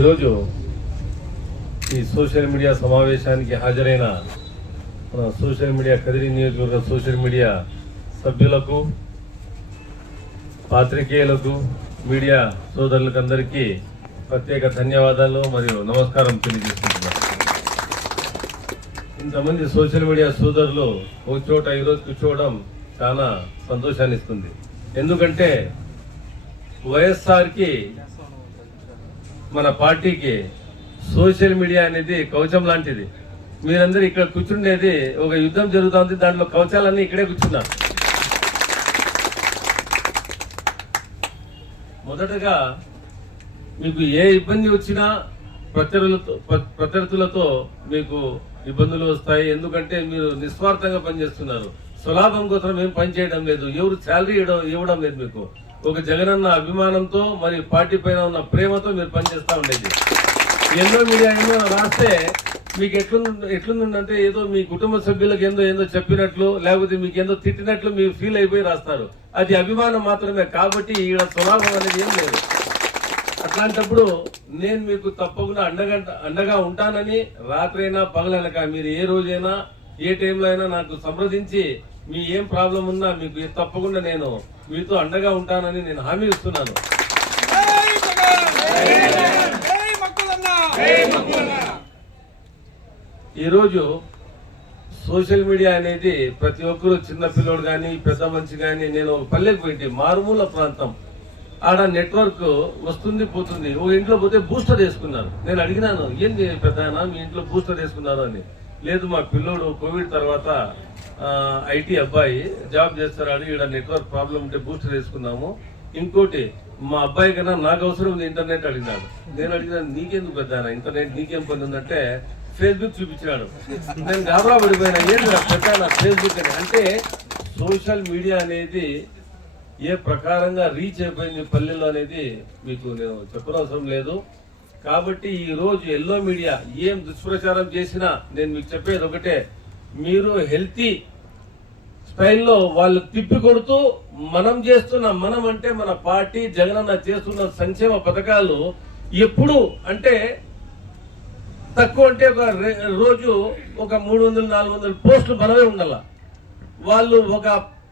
ఈరోజు ఈ social media సమావేశానికి హాజరైన మన సోషల్ మీడియా కదిరి నియోజకవర్గ సోషల్ మీడియా సభ్యులకు పాత్రికేయులకు మీడియా సోదరులకు అందరికీ ప్రత్యేక ధన్యవాదాలు మరియు నమస్కారం తెలియజేస్తున్నాను ఇంతమంది సోషల్ మీడియా సోదరులు ఒక చోట ఈరోజు కూర్చోవడం చాలా సంతోషాన్ని ఇస్తుంది ఎందుకంటే వైఎస్ఆర్కి మన పార్టీకి సోషల్ మీడియా అనేది కవచం లాంటిది మీరందరూ ఇక్కడ కూర్చుండేది ఒక యుద్ధం ఉంది దాంట్లో కవచాలన్నీ ఇక్కడే కూర్చున్నారు మొదటగా మీకు ఏ ఇబ్బంది వచ్చినా ప్రత్యర్థులతో ప్రత్యర్థులతో మీకు ఇబ్బందులు వస్తాయి ఎందుకంటే మీరు నిస్వార్థంగా పనిచేస్తున్నారు స్వలాభం కోసం ఏం పని చేయడం లేదు ఎవరు శాలరీ ఇవ్వడం లేదు మీకు ఒక జగనన్న అభిమానంతో మరి పార్టీ పైన ఉన్న ప్రేమతో మీరు పనిచేస్తూ ఉండేది ఎన్నో మీడియా ఏమో రాస్తే మీకు ఎట్లుంది ఎట్లుందంటే ఏదో మీ కుటుంబ సభ్యులకు ఏందో ఏందో చెప్పినట్లు లేకపోతే మీకు ఏందో తిట్టినట్లు మీరు ఫీల్ అయిపోయి రాస్తారు అది అభిమానం మాత్రమే కాబట్టి ఈడ స్వభావం అనేది ఏం లేదు అట్లాంటప్పుడు నేను మీకు తప్పకుండా అండగా అండగా ఉంటానని రాత్రైనా పగలనక మీరు ఏ రోజైనా ఏ టైంలో అయినా నాకు సంప్రదించి మీ ఏం ప్రాబ్లం ఉన్నా మీకు తప్పకుండా నేను మీతో అండగా ఉంటానని నేను హామీ ఇస్తున్నాను ఈరోజు సోషల్ మీడియా అనేది ప్రతి ఒక్కరు చిన్న పిల్లోడు కానీ పెద్ద మంచి కానీ నేను పల్లెకు పెట్టి మారుమూల ప్రాంతం ఆడ నెట్వర్క్ వస్తుంది పోతుంది ఓ ఇంట్లో పోతే బూస్టర్ వేసుకున్నారు నేను అడిగినాను ఏంది పెద్ద మీ ఇంట్లో బూస్టర్ వేసుకున్నారు అని లేదు మా పిల్లోడు కోవిడ్ తర్వాత ఐటీ అబ్బాయి జాబ్ చేస్తారని ఇక్కడ నెట్వర్క్ ప్రాబ్లం ఉంటే బూస్టర్ వేసుకున్నాము ఇంకోటి మా అబ్బాయి కన్నా నాకు అవసరం ఉంది ఇంటర్నెట్ అడిగినాడు నేను అడిగినా నీకెందుకు పెద్ద ఇంటర్నెట్ నీకేం పని ఉందంటే ఫేస్బుక్ చూపించాడు నేను గాబరా పడిపోయినా ఏం పెట్టాను ఫేస్బుక్ అని అంటే సోషల్ మీడియా అనేది ఏ ప్రకారంగా రీచ్ అయిపోయింది పల్లెల్లో అనేది మీకు నేను చెప్పనవసరం లేదు కాబట్టి ఈరోజు ఎల్లో మీడియా ఏం దుష్ప్రచారం చేసినా నేను మీకు చెప్పేది ఒకటే మీరు హెల్తీ స్టైల్లో వాళ్ళు తిప్పి కొడుతూ మనం చేస్తున్న మనం అంటే మన పార్టీ జగనన్న చేస్తున్న సంక్షేమ పథకాలు ఎప్పుడు అంటే తక్కువ అంటే ఒక రోజు ఒక మూడు వందలు నాలుగు వందల పోస్టులు మనమే ఉండాల వాళ్ళు ఒక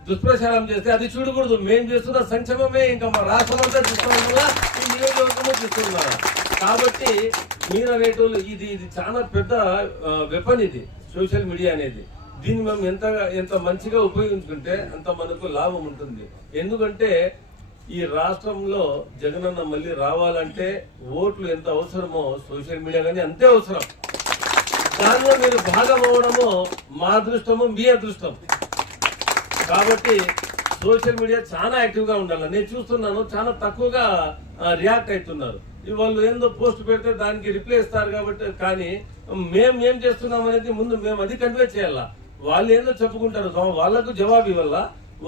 దుష్ప్రచారం చేస్తే అది చూడకూడదు మేము చేస్తున్న సంక్షేమమే ఇంకా మా రాష్ట్రం అంతా చూస్తున్నా నియోజకవర్గంలో చూస్తున్నా కాబట్టి మీరు అనేటోళ్ళు ఇది ఇది చాలా పెద్ద వెపన్ ఇది సోషల్ మీడియా అనేది దీన్ని మేము ఎంత ఎంత మంచిగా ఉపయోగించుకుంటే అంత మనకు లాభం ఉంటుంది ఎందుకంటే ఈ రాష్ట్రంలో జగనన్న మళ్ళీ రావాలంటే ఓట్లు ఎంత అవసరమో సోషల్ మీడియా కానీ అంతే అవసరం దానిలో మీరు భాగం అవ్వడము మా అదృష్టము మీ అదృష్టం కాబట్టి సోషల్ మీడియా చాలా యాక్టివ్గా ఉండాలి నేను చూస్తున్నాను చాలా తక్కువగా రియాక్ట్ అవుతున్నారు వాళ్ళు ఏందో పోస్ట్ పెడితే దానికి రిప్లై ఇస్తారు కాబట్టి కానీ మేము ఏం చేస్తున్నాం అనేది ముందు మేము అది కన్వే చేయాలా వాళ్ళు ఏందో చెప్పుకుంటారు వాళ్ళకు జవాబు ఇవ్వాల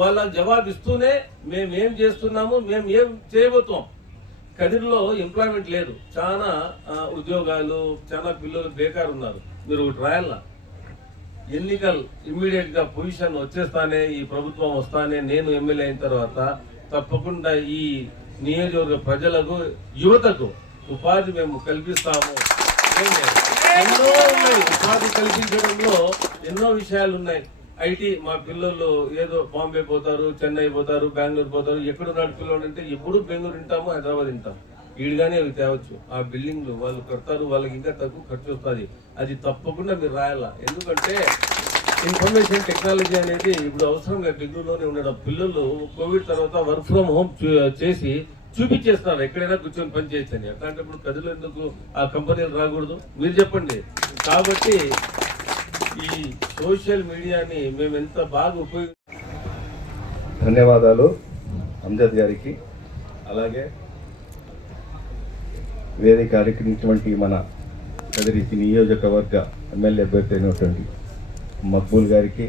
వాళ్ళ జవాబు ఇస్తూనే మేము ఏం చేస్తున్నాము మేము ఏం చేయబోతాం కదిరిలో ఎంప్లాయ్మెంట్ లేదు చాలా ఉద్యోగాలు చాలా పిల్లలు బేకారు ఉన్నారు మీరు ఒకటి రాయాల ఎన్నికలు ఇమ్మీడియట్ గా పొజిషన్ వచ్చేస్తానే ఈ ప్రభుత్వం వస్తానే నేను ఎమ్మెల్యే అయిన తర్వాత తప్పకుండా ఈ నియోజకవర్గ ప్రజలకు యువతకు ఉపాధి మేము కల్పిస్తాము ఎన్నో ఉన్నాయి ఉపాధి కల్పించడంలో ఎన్నో విషయాలు ఉన్నాయి ఐటీ మా పిల్లలు ఏదో బాంబే పోతారు చెన్నై పోతారు బెంగళూరు పోతారు నాటి పిల్లలు అంటే ఎప్పుడు బెంగళూరు తింటాము హైదరాబాద్ తింటాము ఈడుగానే అవి తేవచ్చు ఆ బిల్డింగ్లు వాళ్ళు కడతారు వాళ్ళకి ఇంకా తక్కువ ఖర్చు వస్తుంది అది తప్పకుండా మీరు రాయాల ఎందుకంటే ఇన్ఫర్మేషన్ టెక్నాలజీ అనేది ఇప్పుడు అవసరం లేదు బెంగళూరులోనే ఉండడం పిల్లలు కోవిడ్ తర్వాత వర్క్ ఫ్రమ్ హోమ్ చేసి చూపించేస్తారు ఎక్కడైనా కూర్చొని పని చేయొచ్చని అట్లాంటప్పుడు ప్రజలు ఎందుకు ఆ కంపెనీలు రాకూడదు మీరు చెప్పండి కాబట్టి ఈ సోషల్ మీడియాని మేము ఎంత బాగా ఉపయోగ ధన్యవాదాలు అంజద్ గారికి అలాగే వేదిక అలకరించినటువంటి మన కదిరి నియోజకవర్గ ఎమ్మెల్యే అభ్యర్థి అయినటువంటి మక్బూల్ గారికి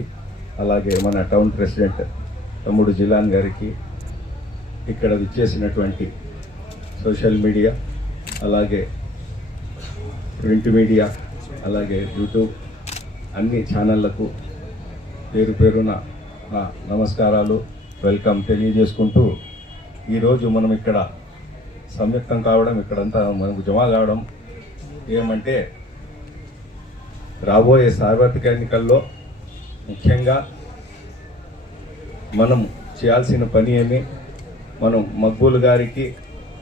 అలాగే మన టౌన్ ప్రెసిడెంట్ తమ్ముడు జిలాన్ గారికి ఇక్కడ విచ్చేసినటువంటి సోషల్ మీడియా అలాగే ప్రింట్ మీడియా అలాగే యూట్యూబ్ అన్ని ఛానళ్లకు పేరు పేరున నమస్కారాలు వెల్కమ్ తెలియజేసుకుంటూ ఈరోజు మనం ఇక్కడ సంయుక్తం కావడం ఇక్కడంతా మనకు జమా కావడం ఏమంటే రాబోయే సార్వత్రిక ఎన్నికల్లో ముఖ్యంగా మనం చేయాల్సిన పని ఏమి మనం మక్బూల్ గారికి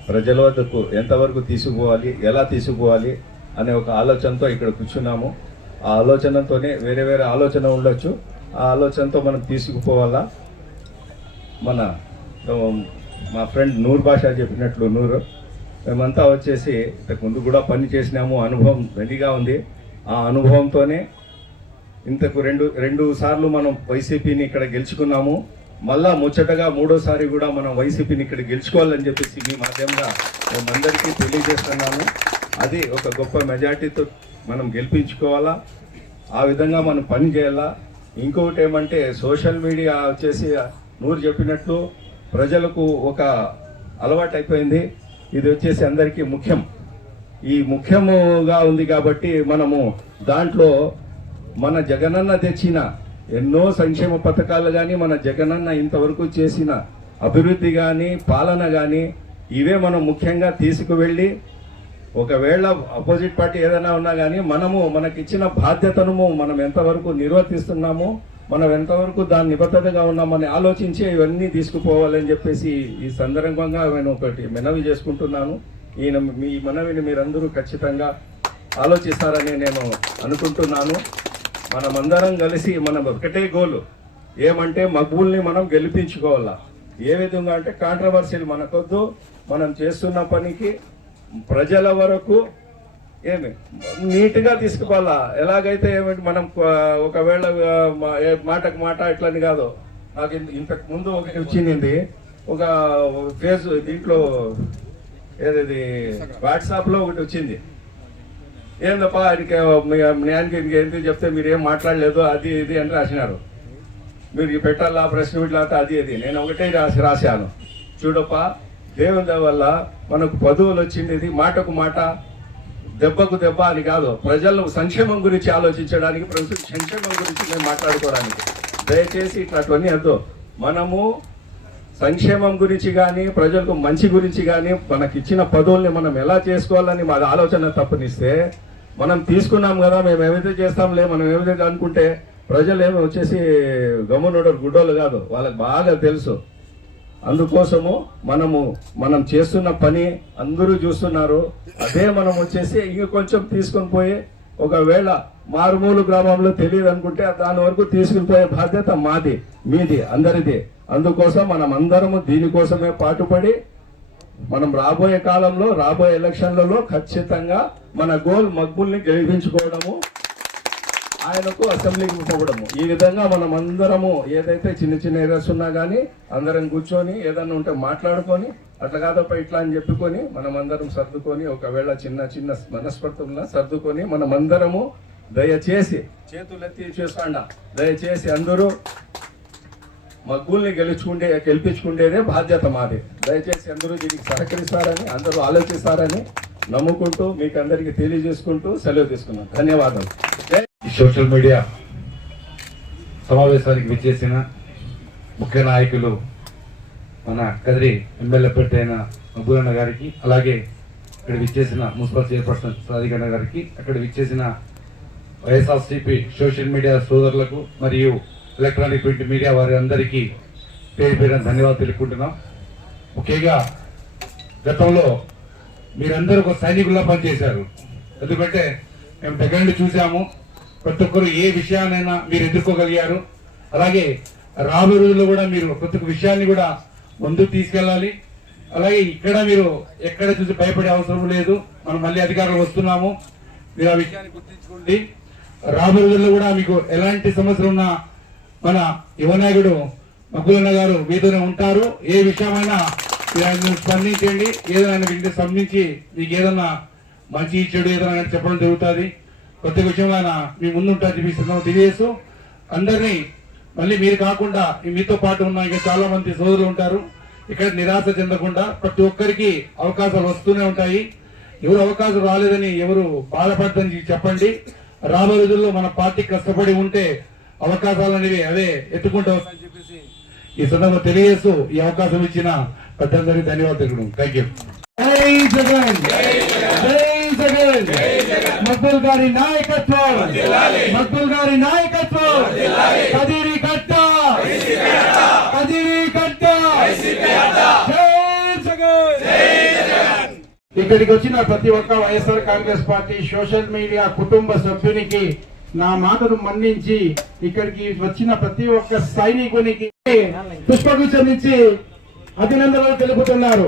ప్రజల వద్దకు ఎంతవరకు తీసుకుపోవాలి ఎలా తీసుకుపోవాలి అనే ఒక ఆలోచనతో ఇక్కడ కూర్చున్నాము ఆ ఆలోచనతోనే వేరే వేరే ఆలోచన ఉండొచ్చు ఆ ఆలోచనతో మనం తీసుకుపోవాలా మన మా ఫ్రెండ్ నూర్ భాష చెప్పినట్లు నూరు మేమంతా వచ్చేసి ఇంతకుముందు కూడా పని చేసినాము అనుభవం గట్టిగా ఉంది ఆ అనుభవంతోనే ఇంతకు రెండు రెండు సార్లు మనం వైసీపీని ఇక్కడ గెలుచుకున్నాము మళ్ళా ముచ్చటగా మూడోసారి కూడా మనం వైసీపీని ఇక్కడ గెలుచుకోవాలని చెప్పేసి మీ మాధ్యమంగా మేమందరికీ తెలియజేస్తున్నాము అది ఒక గొప్ప మెజార్టీతో మనం గెలిపించుకోవాలా ఆ విధంగా మనం పని చేయాలా ఇంకొకటి ఏమంటే సోషల్ మీడియా వచ్చేసి నూరు చెప్పినట్లు ప్రజలకు ఒక అలవాటు అయిపోయింది ఇది వచ్చేసి అందరికీ ముఖ్యం ఈ ముఖ్యముగా ఉంది కాబట్టి మనము దాంట్లో మన జగనన్న తెచ్చిన ఎన్నో సంక్షేమ పథకాలు కానీ మన జగనన్న ఇంతవరకు చేసిన అభివృద్ధి కానీ పాలన కానీ ఇవే మనం ముఖ్యంగా తీసుకువెళ్ళి ఒకవేళ అపోజిట్ పార్టీ ఏదైనా ఉన్నా కానీ మనము మనకిచ్చిన బాధ్యతను మనం ఎంతవరకు నిర్వర్తిస్తున్నామో మనం ఎంతవరకు దాని నిబద్ధతగా ఉన్నామని ఆలోచించి ఇవన్నీ తీసుకుపోవాలని చెప్పేసి ఈ సందర్భంగా నేను ఒకటి మనవి చేసుకుంటున్నాను ఈయన మీ మనవిని మీరందరూ ఖచ్చితంగా ఆలోచిస్తారని నేను అనుకుంటున్నాను మనమందరం కలిసి మనం ఒకటే గోలు ఏమంటే మగ్బుల్ని మనం గెలిపించుకోవాలా ఏ విధంగా అంటే కాంట్రవర్సీలు మనకొద్దు మనం చేస్తున్న పనికి ప్రజల వరకు ఏమి నీట్గా తీసుకోవాలా ఎలాగైతే ఏమిటి మనం ఒకవేళ మాటకు మాట ఇట్లని కాదు నాకు ఇంతకు ముందు ఒక వచ్చింది ఒక ఫేస్ దీంట్లో ఏది వాట్సాప్లో ఒకటి వచ్చింది ఏందప్పా ఆయనకి న్యాయానికి ఇంకేంటి చెప్తే మీరు ఏం మాట్లాడలేదు అది ఇది అని రాసినారు మీరు పెట్టాలా ప్రశ్న పెట్టాలంటే అది ఇది నేను ఒకటే రాసి రాశాను చూడప్ప దేవుని వల్ల మనకు పదువులు వచ్చింది మాటకు మాట దెబ్బకు దెబ్బ అని కాదు ప్రజలను సంక్షేమం గురించి ఆలోచించడానికి ప్రజలు సంక్షేమం గురించి మేము మాట్లాడుకోవడానికి దయచేసి ఇట్లాంటివన్నీ అర్థం మనము సంక్షేమం గురించి కానీ ప్రజలకు మంచి గురించి కానీ మనకి ఇచ్చిన పదవుల్ని మనం ఎలా చేసుకోవాలని మా ఆలోచన తప్పనిస్తే మనం తీసుకున్నాం కదా మేము ఏమైతే చేస్తాంలే మనం ఏమైతే అనుకుంటే ప్రజలు ఏమి వచ్చేసి గమ్మునోడరు గుడ్డోళ్ళు కాదు వాళ్ళకి బాగా తెలుసు అందుకోసము మనము మనం చేస్తున్న పని అందరూ చూస్తున్నారు అదే మనం వచ్చేసి ఇంకొంచెం తీసుకొని పోయి ఒకవేళ మారుమూలు గ్రామంలో తెలియదు అనుకుంటే దాని వరకు తీసుకుపోయే బాధ్యత మాది మీది అందరిది అందుకోసం మనం అందరము దీనికోసమే పాటుపడి మనం రాబోయే కాలంలో రాబోయే ఎలక్షన్లలో ఖచ్చితంగా మన గోల్ మగ్గుల్ని గెలిపించుకోవడము ఆయనకు అసెంబ్లీకి పోవడము ఈ విధంగా మనం అందరము ఏదైతే చిన్న చిన్న ఏరియాస్ ఉన్నా కానీ అందరం కూర్చొని ఏదన్నా ఉంటే మాట్లాడుకొని అట్లా కాదప్ప ఇట్లా అని చెప్పుకొని మనం అందరం సర్దుకొని ఒకవేళ చిన్న చిన్న మనస్పర్ధులను సర్దుకొని మనం అందరము దయచేసి ఎత్తి చూసుకోండా దయచేసి అందరూ మగ్గుల్ని గెలుచుకుంటే గెలిపించుకుంటేనే బాధ్యత మాది దయచేసి అందరూ దీనికి సహకరిస్తారని అందరూ ఆలోచిస్తారని నమ్ముకుంటూ మీకు అందరికీ తెలియజేసుకుంటూ సెలవు తీసుకున్నాను ధన్యవాదాలు ఈ సోషల్ మీడియా సమావేశానికి విచ్చేసిన ముఖ్య నాయకులు మన కదిరి ఎమ్మెల్యే అయిన అబ్బులన్న గారికి అలాగే ఇక్కడ విచ్చేసిన మున్సిపల్ చైర్పర్సన్ సాదిగన్న గారికి అక్కడ విచ్చేసిన వైఎస్ఆర్సీపీ సోషల్ మీడియా సోదరులకు మరియు ఎలక్ట్రానిక్ ప్రింట్ మీడియా వారి అందరికీ పేరు పేరు ధన్యవాదాలు తెలుపుకుంటున్నాం ముఖ్యంగా గతంలో మీరందరూ ఒక సైనికుల్లా పనిచేశారు ఎందుకంటే మేము దగ్గర నుండి చూసాము ప్రతి ఒక్కరు ఏ విషయాన్నైనా మీరు ఎదుర్కోగలిగారు అలాగే రాబోయే రోజుల్లో కూడా మీరు ప్రతి ఒక్క విషయాన్ని కూడా ముందుకు తీసుకెళ్ళాలి అలాగే ఇక్కడ మీరు ఎక్కడ చూసి భయపడే అవసరం లేదు మనం మళ్ళీ అధికారం వస్తున్నాము మీరు ఆ విషయాన్ని గుర్తించుకోండి రాబోయే రోజుల్లో కూడా మీకు ఎలాంటి సమస్యలు ఉన్నా మన యువనాయకుడు మగ్గులన్న గారు మీతోనే ఉంటారు ఏ విషయమైనా మీరు స్పందించండి ఏదైనా మీకు స్పందించి మీకు ఏదన్నా మంచి చెడు ఏదైనా చెప్పడం జరుగుతుంది కొద్ది విషయంలో ఆయన మీ ముందు ఉంటారు చూపిస్తున్నాం తెలియజేస్తూ అందరినీ మళ్ళీ మీరు కాకుండా మీతో పాటు ఉన్న ఇంకా చాలా మంది సోదరులు ఉంటారు ఇక్కడ నిరాశ చెందకుండా ప్రతి ఒక్కరికి అవకాశాలు వస్తూనే ఉంటాయి ఎవరు అవకాశం రాలేదని ఎవరు బాధపడతని చెప్పండి రాబో రోజుల్లో మన పార్టీ కష్టపడి ఉంటే అవకాశాలు అనేవి అదే ఎత్తుకుంటూ వస్తాయని చెప్పేసి ఈ సందర్భంలో తెలియజేస్తూ ఈ అవకాశం ఇచ్చిన పెద్దందరికీ ధన్యవాదాలు థ్యాంక్ యూ అబ్దుల్ గారి నాయకత్వం అబ్దుల్ గారి నాయకత్వం కదిరి కట్ట కదిరి కట్ట ఇక్కడికి వచ్చిన ప్రతి ఒక్క YSR Congress party social media కుటుంబ సభ్యునికి నా మాటను మన్నించి ఇక్కడికి వచ్చిన ప్రతి ఒక్క సైనికునికి పుష్పగుచ్చం ఇచ్చి అభినందనలు తెలుపుతున్నారు